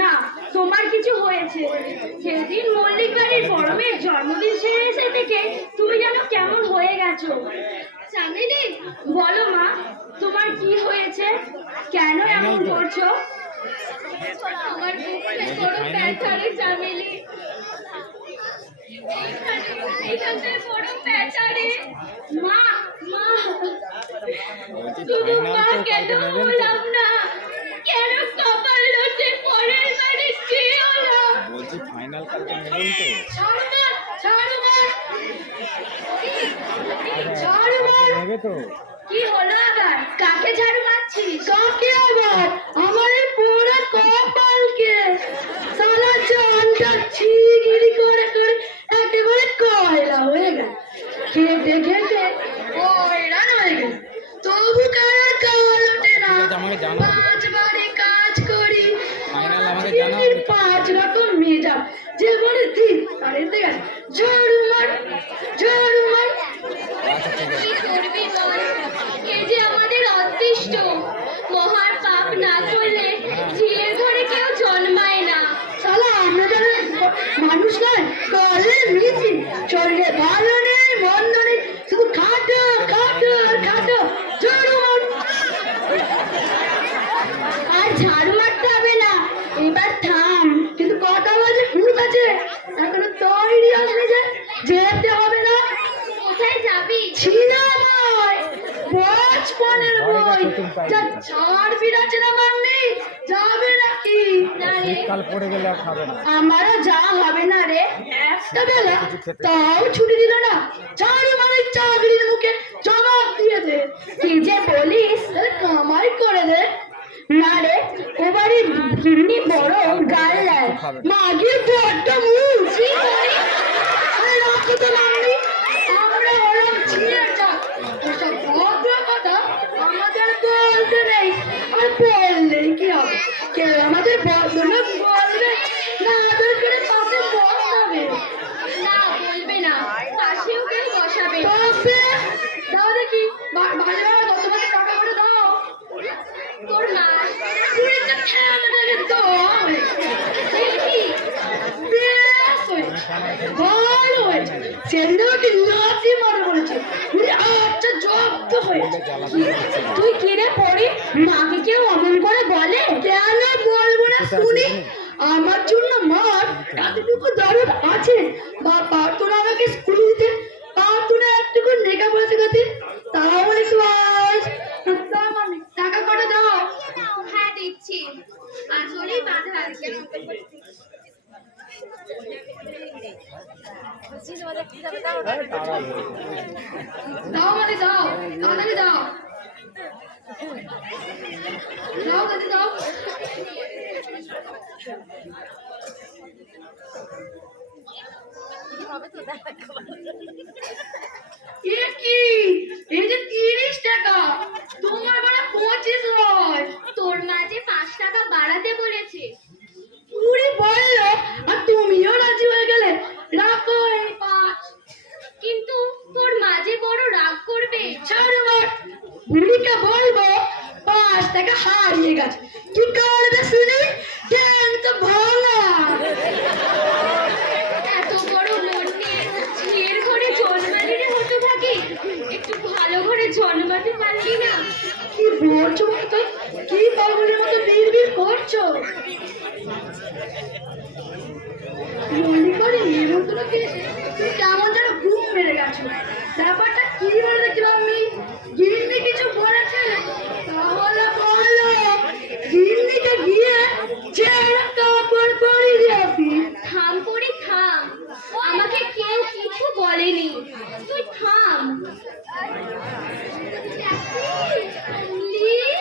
না, তোমার কিছু হয়েছে। সেদিন মল্লিক বাড়ির বড় মেয়ের জন্মদিন সেরে এসে থেকে তুমি যেন কেমন হয়ে গেছো। চামেলি, বলো মা, তোমার কি হয়েছে? কেন এমন করছো? আমার বুকটা বড় ব্যথারে চামেলি। এইখানে বড় ব্যথারে। মা, মা, শুধু মা কেন হলাম না? কেন কপাল লোটে পরের বাড়ি কি হলো? বলছি ফাইনাল কালকে নেবেন তো? ছাড়ো মা, ছাড়ো মা, ছাড়ো মা। নেবে তো? কি হলো আবার? কাকে ঝাড়ু মারছিস? কাকে আবার? আমার এই পোড়া কপালকে। সারা জানটা ছিগিরি করে করে একেবারে কয়লা হয়ে গেল। খেটে খেটে হয়রান হয়ে গেল। তবু কার কাল ওঠে না। আমাকে জানাও। 5 বারে কাজ করি। ফাইনাল আমাকে দিন জানাও। 5 রকম মেজাজ। যে বলে দিন আর এতে গেছে ঝাড়ু মার, ঝাড়ু মার। কি করবি বল? এ যে আমাদের অদৃষ্ট। মহার পাপ না করলে ঝিয়ের ঘরে কেউ জন্মায় না। শালা আমরা যারা মানুষ নয়, কলে মিছি, শরীরে ভালো নেই মন্দ নেই, শুধু খাটো খাটো আর খাটো। ঝাড়ু মার। আর ঝাড়ু মারতে হবে না, এবার থাম। কিন্তু কটা বাজে? ভূত আছে এখনো তৈরি আসবে যে যেতে হবে না। কোথায় যাবি? সিনেমায়। বচপনের বই যা ছাড়বি না চেনা মাম্মি। যাবে নাকি? না রে, কাল পড়ে গেলে আর খাবে না। আমারও যা হবে না রে। একটা বেলা তাও ছুটি দিল না। ঝাড়ু মানে চাকরির মুখে জবাব দিয়ে দে। কি যে বলিস, কামাই করে দে। না রে, ও বাড়ির ভিন্নি বড় গাল দেয়। মাগির বড্ড মুখ। আরে রাখো তো মাম্মি, আমরা হলাম ঝিয়ের জাত। ওসব ভদ্র কথা আমাদের বলতে নেই। আর বললেই কি হবে? কেউ আমাদের ভদ্রলোক বলবে না, আদর করে পাশে বসাবে। না, বলবে না, পাশেও কেউ বসাবে। তবে দাও দেখি, ভালো ভালো 10 মাসের টাকা করে দাও। তোর মা পুরো তো ঠ্যাংটাকে দাও। দেখি বেশ হয়েছে, ভালো হয়েছে। সেদিনকে লাথি মারা বলেছে। আচ্ছা, জব্দ হয়েছে। তুই কিরে পড়ি? মাকে কেউ অমন করে বলে? কেন বলবো না শুনি? আমার জন্য মার এতটুকু দরদ আছে। বাবা তোরা আমাকে স্কুলে দিতে পারতো না একটুকু লেখাপড়া শেখাতে? তাহলে একটু আজ টাকা কটা দাও। হ্যাঁ দিচ্ছি, আসলেই বাঁধা আছে। দাও মানে দাও, তাড়াতাড়ি দাও। দাও দাদি দাও। এ কি? এই যে 30 টাকা, তোমার বড় 25 হয়। তোর মা যে 5 টাকা বাড়াতে বলেছে। পুরি বলল আর তুমিও রাজি হয়ে গেলে। রাখো এই 5। কিন্তু তোর মা যে বড় রাগ করবে। ছাড়ো মার, বুড়িকে বলবো 5 টাকা হারিয়ে গেছে। কি করবে শুনি? ট্যাং তো ভাঙা। এত বড় মন নিয়ে ঝিয়ের ঘরে জন্মালি রে হতে থাকি। একটু ভালো ঘরে জন্মাতে পারলি না? কি বলছো বলতো? কি পাগলের মতো বিড়বিড় করছো? মল্লিকারে নিমন্ত্রণকে তুমি কেমন যেন ঘুম মেরে গেছো। ব্যাপারটা কি বলে দেখি মাম্মি? গিন্নি কিছু বলেছে? তাহলে বলো। গিন্নিকে গিয়ে ছেঁড়া কাপড় পরিয়ে দিয়ে আসি। থাম পরি থাম, আমাকে কেউ কিছু বলেনি, তুই থাম।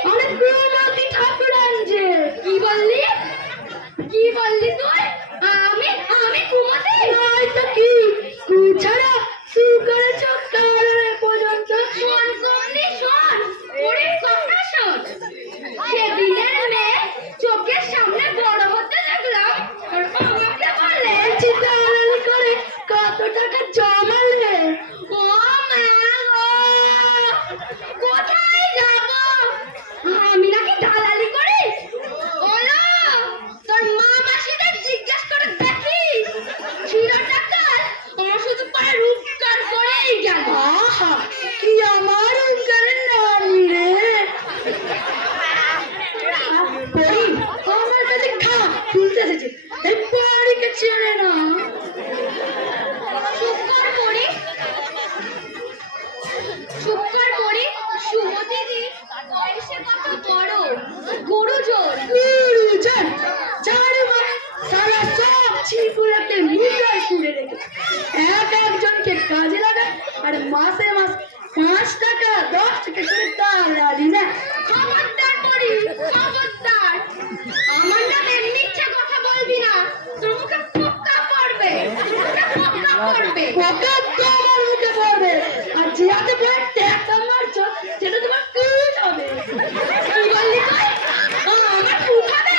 আরে প্রমাতি ঠাকুর আনছে। কি বললি? কি বললি তুই? আমি আমি ঘুমাতে? নয় তো কি, কুছাড়া সু করেছ কাল এসেছে, এই বাড়িকে ছেড়ে না। চুপ কর পরি, চুপ কর পরি। সুমতিদি বয়সে কত বড়, গুরুজন। গুরুজন চারিবার সারা সব ছিপুরাকে মুদ্রায় তুলে রেখে এক একজনকে কাজে লাগায়, আর মাসে মাস 5 টাকা 10 টাকা করে দালালি না। খবরদার পরি, খবরদার। আমার নামে মিথ্যা কথা বলবি না, তোর মুখে পোকা পড়বে, মুখে পোকা পড়বে। পোকা তো আমার মুখে পড়বে, আর যে হাতে পড়ে ট্যাক্কা মারছো সেটা তোমার কুট হবে। কি বললি তুই? আমার ফুট হবে?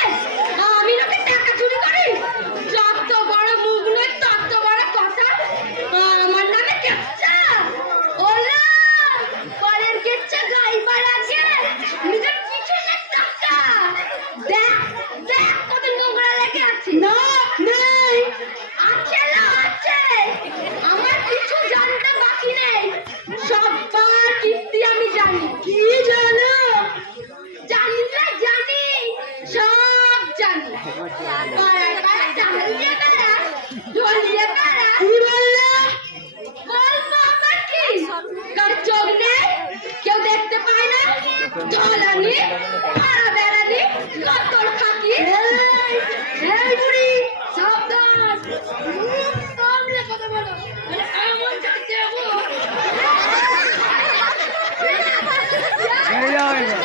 আমি নাকি টাকা চুরি করি? যত বড় মুখ নয় তত বড় কথা। আমার নামে কেচ্ছা। ওলা পরের কেচ্ছা গাইবার আগে নিজের পিছনে টাকা। দেখ দেখ কত নোংরা লেগে আছে। না নেই, আছে না আছে। আমার কিছু জানতে বাকি নেই, সবার কীর্তি আমি জানি। কি জানো? জানি না জানি, সব জানি। পাড়ায় পাড়ায় চালিয়ে বেড়া, ঢলিয়ে বেড়া। কি বললে? বলবো আবার কি? কার চোখ নেই, কেউ দেখতে পায় না? ঢলানি, পাড়া বেড়ানি, কতর খাকি। এই বুড়ি সাবধান, সামনে কথা বলো, মানে এমন যাচ্ছে এই যাও, এই যাও।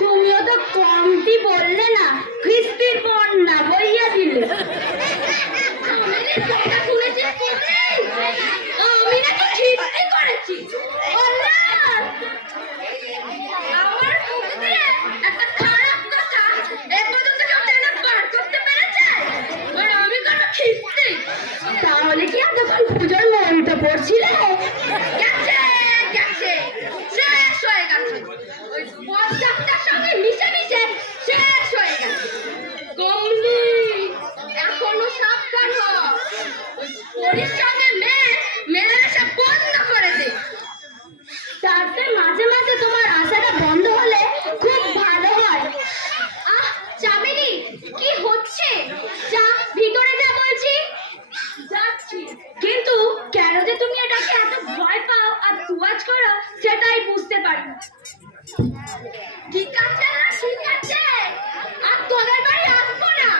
তুমিও তো কমতি বললে না, খ্রিস্টির বন্যা বইয়া দিলে। আমি নাকি খিস্তি করেছি? আমার মুখ দিয়ে একটা খারাপ কথা এ পর্যন্ত কেউ টেনে বার করতে পেরেছে? আর আমি কোনো খিস্তি? তাহলে কি এতক্ষণ পুজোর মন্ত্র পড়ছিলে? গেছে গেছে, শেষ হয়ে গেছে। ওই বজ্জাতটার সঙ্গে মিশে মিশে শেষ হয়ে গেছে। কমলি, এখনো সাবধান হ। ওই পরীর সঙ্গে মেলামেশা বন্ধ করে দে। তাতে মাঝে মাঝে তোমার আশাটা বন্ধ হলে খুব ভালো হয়। আহ চামেলি, কি হচ্ছে? যা ভিতরে যা বলছি। যাচ্ছি। কিন্তু কেন যে তুমি এটাকে এত ভয় পাও আর তুয়াজ করো সেটাই বুঝতে পারি না। ঠিক আছে না, ঠিক আছে। আর তোদের বাড়ি আসবো না।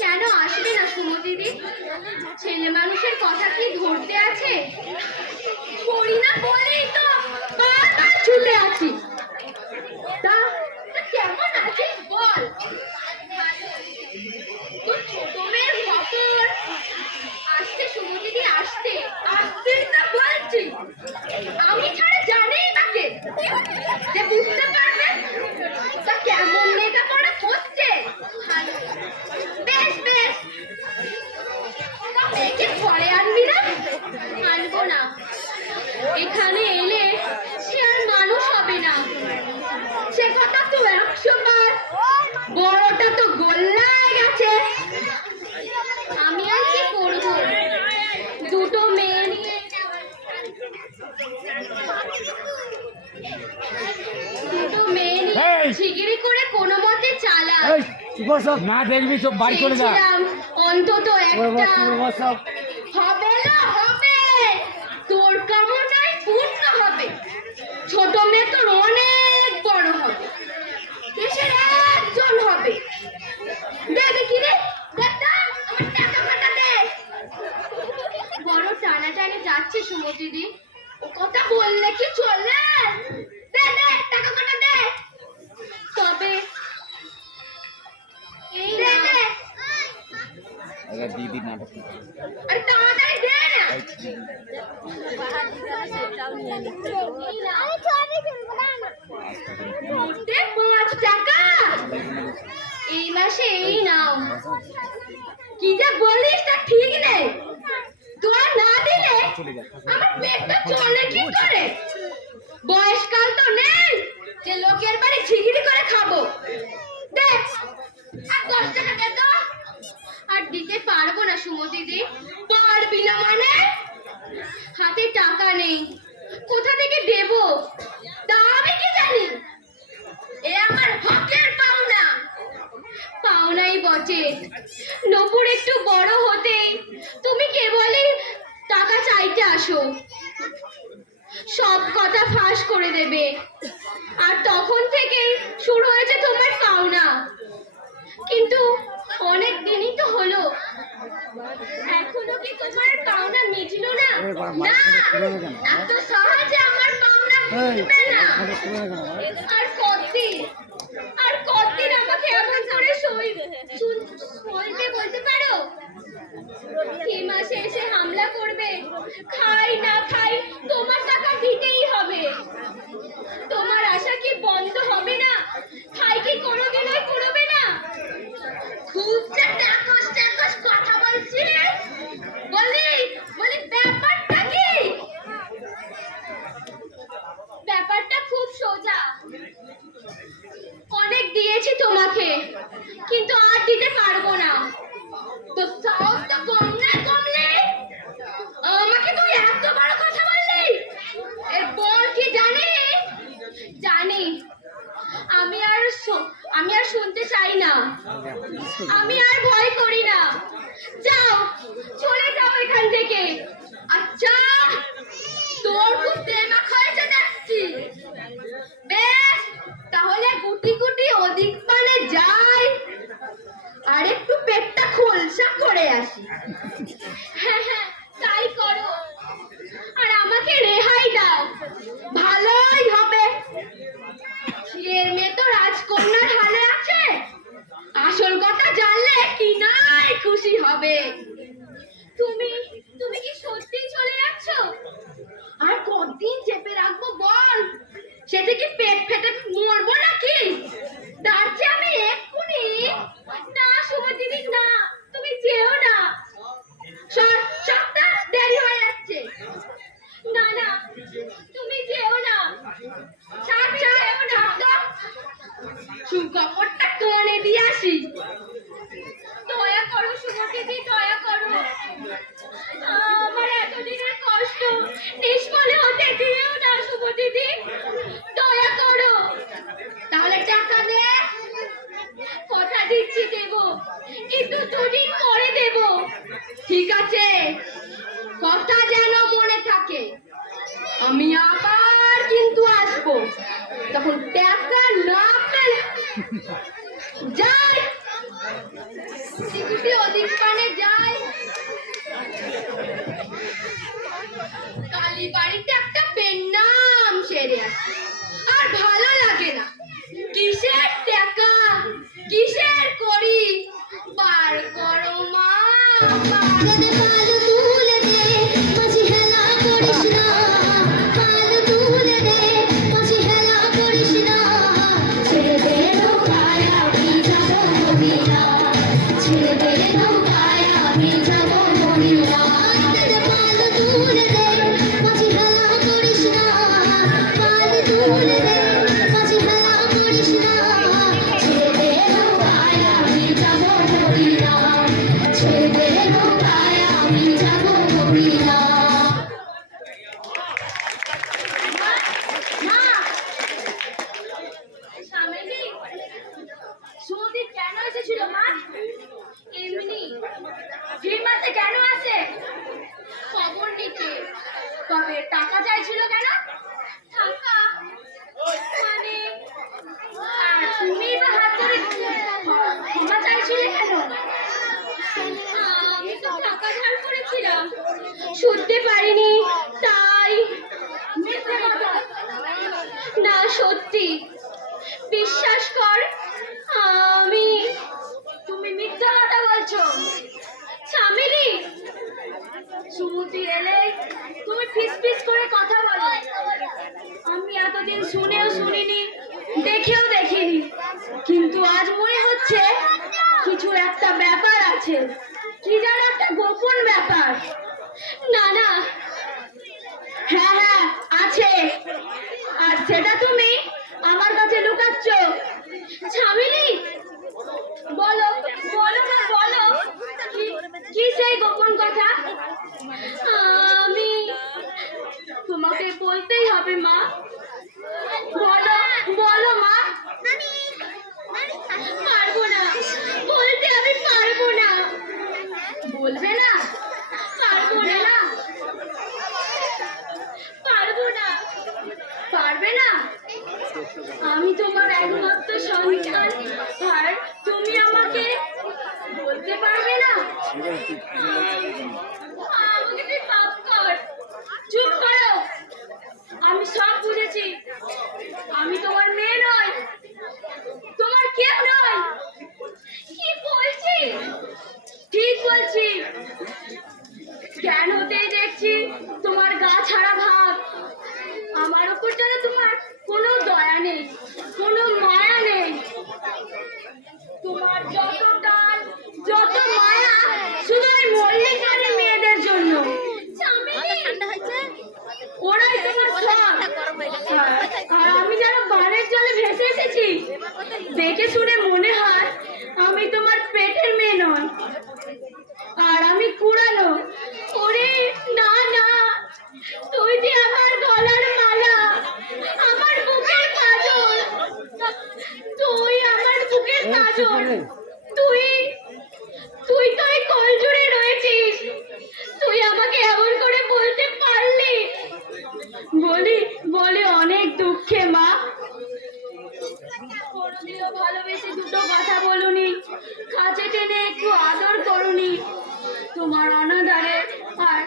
কেন আসবে না সুমতিদি? ছেলে মানুষের কথা কি ধরতে আছে? করি না বলেই তো বারবার ছুটে আছি। তা তা কেমন আছিস বল? তোর ছোট মেয়ের খবর? আসতে সুমতিদি, আসতে আসতেই তো বলছি। আমি ছাড়া জানেই তাকে, যে বুঝতে পারবে। তা কেমন লেখাপড়া করছে? ভালো। বেশ বেশ। তা মেয়েকে ঘরে আনবি না? আনবো না। এখানে এলে সে আর মানুষ হবে না। সে কথা তো 100 বার। বড়টা তো গোল্লায় গেছে। আমি আর কি করবো? দুটো মেয়ে নিয়ে দুটো মেয়ে এই! ঝিগিরি করে কোনো মতে চালা এই চুপ কর সব, না দেখবি সব বাড়ি চলে যা। চেয়েছিলাম অন্তত একটা সব হবে না হবে, তোর কামনায় পূর্ণ হবে। ছোট মেয়ে তোর অনেক বড় হবে, দেশের একজন হবে। দে দেখি রে, দেখ তো, আমার টাকা ফাটা দে। বড় টানাটানি যাচ্ছে সুমতিদি, ও কথা বললে কি চলে? দে দে টাকা ফাটা দে। তবে এই দে দে, আরে দিদি নাটক আরে তাড়াতাড়ি দে না। দে 5 টাকা এই মাসে, এই নাও। কি যে বলিস তা ঠিক নেই, তোরা না দিলে চলে যা। আমার পেটটা চলে কি করে? বয়সকাল তো নেই যে লোকের বাড়ি ঝিগিরি করে খাবো। দেখ আর 10 টাকা দে তো। আর দিতে পারবো না সুমতিদি। পারবি না মানে? হাতে টাকা নেই, কোথা থেকে দেব তা আমি কি জানি? এ আমার হকের পাওনা। পাওনাই বটে। নপুর একটু বড় হতেই তুমি কেবলই টাকা চাইতে আসো, সব কথা ফাঁস করে দেবে। আর তখন থেকেই শুরু হয়েছে তোমার পাওনা। কিন্তু অনেক দিনই তো হলো, এখনো কি তোমার পাওনা মিটলো না? না, এত সহজে আমার পাওনা মিটবে না। আর কতদিন, আর কতদিন আমাকে এমন করে সইতে বলতে পারো? এই মাসে এসে হামলা করবে, খাই না খাই তোমার টাকা দিতেই হবে। তোমার আশা কি বন্ধ হবে না? খাই কি কোনোদিনই করবে না? খুব যে টাকস টাকস কথা বলছি। বলি বলি ব্যাপারটা কি? ব্যাপারটা খুব সোজা। অনেক দিয়েছি তোমাকে, কিন্তু আর দিতে পারবো না। তো সাহস তো কম না কমলে? আমাকে তুই এত বড় কথা বললি? এর বল কি জানি? জানি। আমি আর শুনতে চাই না। আমি আর ভয় করি না। যাও, চলে যাও এখান থেকে। আচ্ছা, তোর খুব দেমাক হয়েছে দেখছি। বেশ, তাহলে গুটি গুটি ওদিক পানে যাই, আর একটু পেটটা খোলসা করে আসি। হ্যাঁ হ্যাঁ, তাই করো। আর আমাকে রেহাই দাও, ভালোই হবে। ছেলের মেয়ে তো রাজকন্যার হালে আছে, আসল কথা জানলে কি নাই খুশি হবে। তুমি তুমি কি সত্যি চলে যাচ্ছ? আর কতদিন চেপে রাখবো বল? সেটা কি পেট ফেটে মরবো নাকি? দাঁড়ছে আমি এক্ষুনি। না সুমতিদি না, তুমি যেও না। সবটা দেরি হয়ে যাচ্ছে। না না, তুমি যেও না। সুখবরটা কানে দিয়ে আসি। দয়া করো সুমতিদি, দয়া করো। আমার এতদিনের কষ্ট নিষ্ফলে হতে দিও না সুমতিদি, দয়া করো। তাহলে টাকা দে। কথা দিচ্ছি দেব, কিন্তু 2 দিন পরে দেব। ঠিক আছে, কথা যেন মনে থাকে। আমি আবার কিন্তু আসবো, তখন টাকা না পেলে যাই, সিকিউরিটি ওদিক পানে যাই। কালী বাড়িতে একটা পেন্নাম সেরে আসি। আর ভালো লাগে না। কিসের টাকা, কিসের করি, বার করো মা। তবে টাকা চাইছিল কেন? টাকা মানে আর তুমি বা হাত ধরে ক্ষমা চাইছিলে কেন? আমি তো টাকা ধার করেছিলাম, শুনতে পারিনি তাই। মিথ্যে কথা। না সত্যি, বিশ্বাস কর আমি। তুমি মিথ্যা কথা বলছো চামেলি। সুমতি এলে তুমি ফিস ফিস করে কথা বলো। আমি এতদিন শুনেও শুনিনি, দেখেও দেখিনি, কিন্তু আজ মনে হচ্ছে কিছু একটা ব্যাপার আছে। কি যেন একটা গোপন ব্যাপার। না না, হ্যাঁ হ্যাঁ আছে, আর সেটা তুমি আমার কাছে লুকাচ্ছ। ঝামেলি বলো বলো না বলো, কি সেই গোপন কথা? আমি তোমাকে বলতেই হবে মা। বলো বলো মা। পারবো না বলতে, আমি পারবো না। বলবে না? পারবো না। পারবো না। পারবে না? আমি তোমার একমাত্র সন্তান, আর তুমি আমাকে বলতে পারবে না? আমাকে তুই মাফ কর। চুপ করো, আমি সব বুঝেছি। আমি তোমার মেয়ে নই, তোমার কেউ নয়। কি বলছি? ঠিক বলছি। জ্ঞান হতেই দেখছি তোমার গা ছাড়া ভাব। আমার উপর যেন তোমার কোনো দয়া নেই, কোনো মায়া নেই। তোমার যত টান, যত মায়া শুধু ওই মল্লিকারের মেয়েদের জন্য। ওরাই তোমার সব। আর আমি যেন বানের জলে ভেসে এসেছি। দেখে শুনে মনে হয় আমি তোমার পেটের মেয়ে নয়, আর আমি কুড়ানো। ওরে না না, তুই যে আমার গলার মালা, আমার বুকের কাজল। তুই আমার বুকের কাজল। তুই তুই তো এই কল জুড়ে রয়েছিস। তুই আমাকে এমন করে বলতে পারলি? বলি বলি অনেক দুঃখে মা। কোনোদিনও ভালোবেসে দুটো কথা বলুনি, কাছে টেনে একটু আদর করুনি। তোমার অনাদারে আর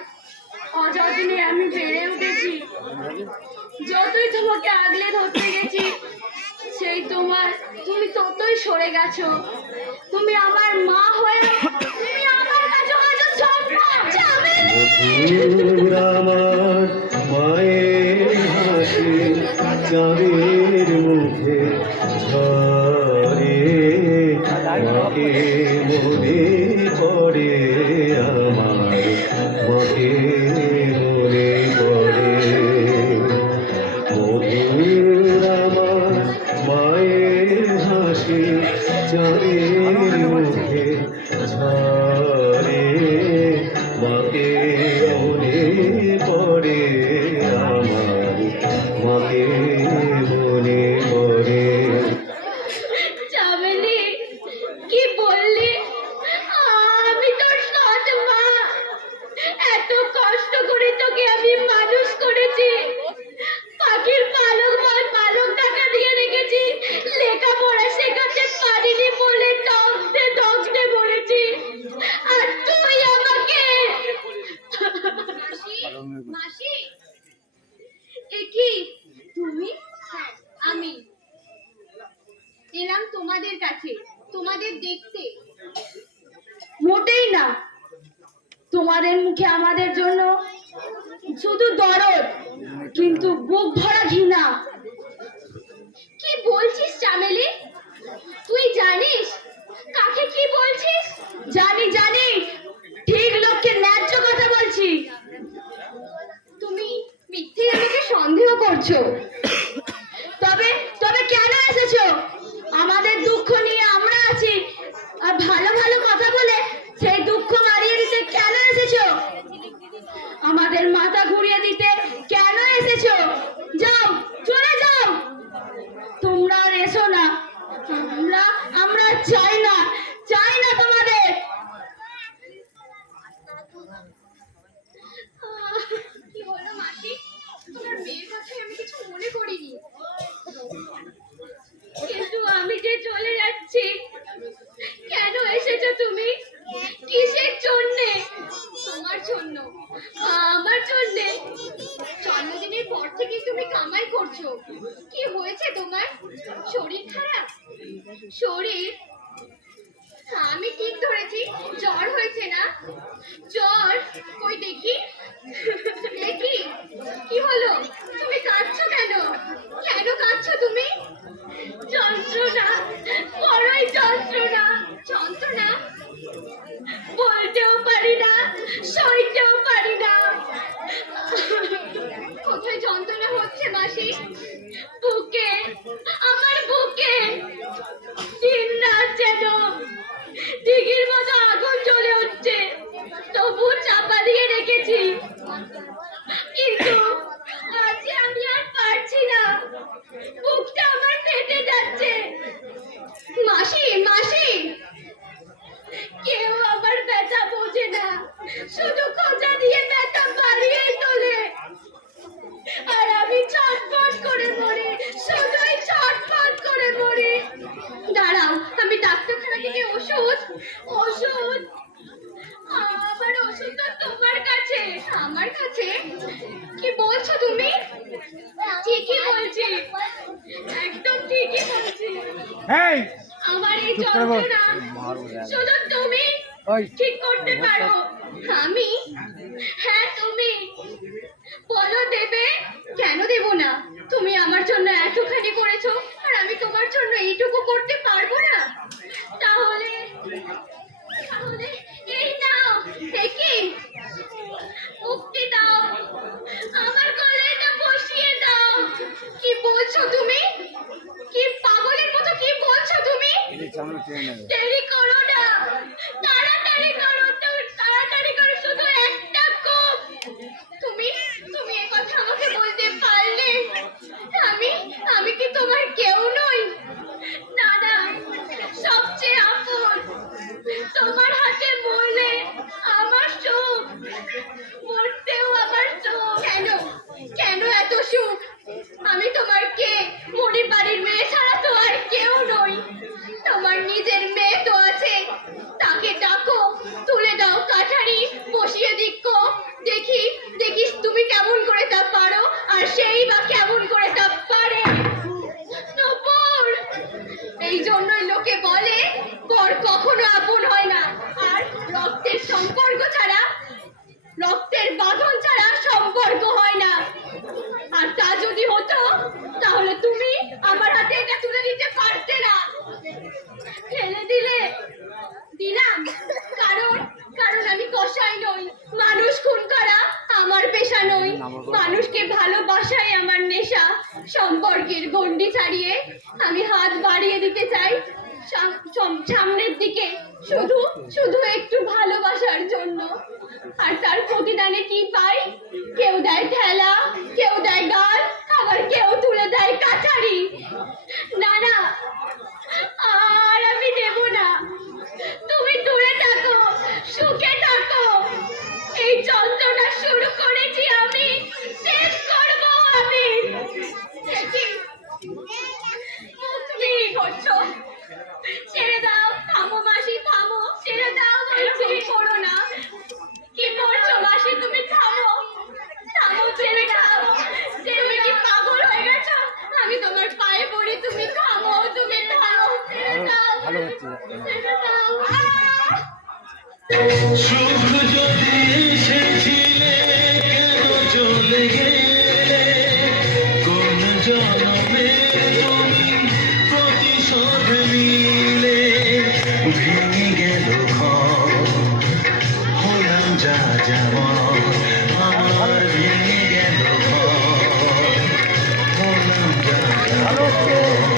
অযত্নে আমি বেড়ে উঠেছি। যতই তোমাকে আগলে ধরতে গেছি, সেই তুমি ততই সরে গেছো। তুমি আমার মা হয়েও তুমি আমার কাছে হয়তো সম্ভব। মধুর আমার মায়ের হাসি চাঁদের মুখে ঝরে, মাকে মনে পড়ে আমার, মাকে মনে পড়ে। মধুর আমার মায়ের হাসি চাঁদের মুখে ঝরে, মাকে মনে পড়ে আমার, মাকে মনে পড়ে। চামেলি, কি বললি? আমি তোর সৎ মা। এত কষ্ট করে তোকে আমি মানুষ করেছি। পাখির পালক টাকা দিয়ে রেখেছি, লেখাপড়া শেখাতে পারিনি বলে দগ্ধে মরেছি। আর তুই আমাকে। মাসি, এ কি তুমি? হ্যাঁ আমি এলাম তোমাদের কাছে, তোমাদের দেখতে। মোটেই না, তোমাদের মুখে আমাদের জন্য শুধু দরদ, কিন্তু বুক ভরা ঘৃণা। কি বলছিস চামেলি? তুই জানিস কাকে কি বলছিস? জানি জানি, ঠিক লোককে ন্যায্য কথা বলছি। তুমি মিথ্যে আমাকে সন্দেহ করছো। তবে তবে কেন এসেছো? আমাদের দুঃখ নিয়ে আমরা আছি, আর ভালো ভালো কথা বলে সেই দুঃখ মারিয়ে দিতে কেন এসেছো? আমাদের মাথা ঘুরিয়ে দিতে কেন এসেছো? যাও, চলে যাও। তোমরা আর এসো না। আমরা চাই না তোমাদের। কি হলো মাসি? পর থেকে তুমি কামাই করছো। কি হয়েছে তোমার? শরীর খারাপ? শরীর? আমি ঠিক ধরেছি, জ্বর হয়েছে না? জ্বর? কই দেখি। দেখি কি হলো? তুমি কাঁদছো কেন? কেন কাঁদছো তুমি? যন্ত্রণা, বড়ই যন্ত্রণা। যন্ত্রণা? বলতেও পারি না, সইতেও পারি না। কোথায় যন্ত্রণা হচ্ছে মাসি? বুকে, আমার বুকে। দিন রাত যেন দিঘির মতো আগুন জ্বলে উঠছে, তবু চাপা দিয়ে রেখেছি। কিন্তু আজ আমি আর পারছি না, বুকটা আমার ফেটে যাচ্ছে। মাসি, মাসি, কেউ আমার ব্যথা বোঝে না, শুধু খোঁজা দিয়ে ব্যথা বাড়িয়েই তোলে। আর আমি ছটফট করে মরি, শুধুই ছটফট করে মরি। দাঁড়াও, আমি ডাক্তারখানা থেকে ওষুধ ওষুধ আমার ওষুধ তো তোমার কাছে। আমার কাছে? কি বলছো তুমি? ঠিকই বলছি, একদম ঠিকই বলছি। এই আমার এই চুপ করে বল। যন্ত্রণা শুধু তুমি ওই ঠিক করতে পারো। আমি? হ্যাঁ তুমি। বলো দেবে? কেন দেব না? তুমি আমার জন্য এতখানি করেছো, আর আমি তোমার জন্য এইটুকু করতে পারবো না? তাহলে তাহলে এই নাও, দেখি মুক্তি দাও, আমার গলায় এটা বসিয়ে দাও। কি বলছো তুমি? কি পাগলের মতো কি বলছো তুমি? এই সামনে ট্রেন নেবে। দেরি করো না, তাড়াতাড়ি করো, তো তাড়াতাড়ি করো, শুধু একটা কোপ। তুমি তুমি এই কথা আমাকে বলতে পারলে? আমি আমি কি তোমার কেউ নই? না না, সবচেয়ে আপন। তোমার হাতে মরলে আমার সুখ, মরতেও আমার সুখ। কেন কেন এত সুখ? আমি তোমার কে? মনির বাড়ির মেয়ে ছাড়া তো আর কেউ নই। তোমার নিজের মেয়ে তো আছে, তাকে ডাকো, তুলে দাও কাঠারি, বসিয়ে দিক্কো। দেখি দেখি তুমি কেমন করে তা পারো, আর সেই বা কেমন করে তা পারে। নূপুর, এই জন্যই লোকে বলে পর কখনো আপন হয় না। আর রক্তের সম্পর্ক ছাড়া, রক্তের বাঁধন ছাড়া সম্পর্ক হয় না। আর তা যদি হতো, তাহলে তুমি আমার হাতে এটা তুলে দিতে পারতে না। ফেলে দিলে? দিলাম, কারণ কারণ আমি কসাই নই। মানুষ খুন করা আমার পেশা নই। মানুষকে ভালোবাসাই আমার নেশা। সম্পর্কের গণ্ডি ছাড়িয়ে আমি হাত বাড়িয়ে দিতে চাই সামনের দিকে, শুধু শুধু একটু ভালোবাসার জন্য। আর তার প্রতিদানে কি পাই? কেউ দেয় ঠেলা, কেউ দেয় গাল, আবার কেউ তুলে দেয় কাছারি। না না, আর আমি দেব না। তুমি দূরে থাকো, সুখে থাকো। এই যন্ত্রণা শুরু করেছি আমি, শেষ করব আমি। দেখি মুক্তি করছো? ছেড়ে দাও, থামো মাসি, থামো, ছেড়ে দাও বলছি। করো না। কি করছো মাসি? তুমি থামো, থামো, ছেড়ে দাও। তুমি কি পাগল হয়ে গেছো? আমি তোমার পায়ে পড়ি, তুমি থামো, তুমি থামো, ছেড়ে দাও, ভালো হচ্ছে। ছেড়ে দাও। সুখ যদি এসেছিলে কেন চলে গেলে? কোন জন্মে তুমি প্রতিশোধ নিলে? ভেঙে গেল ঘর, হলাম যা যাওয়ার, আমার ভেঙে গেল ঘর, হলাম যা যাওয়ার।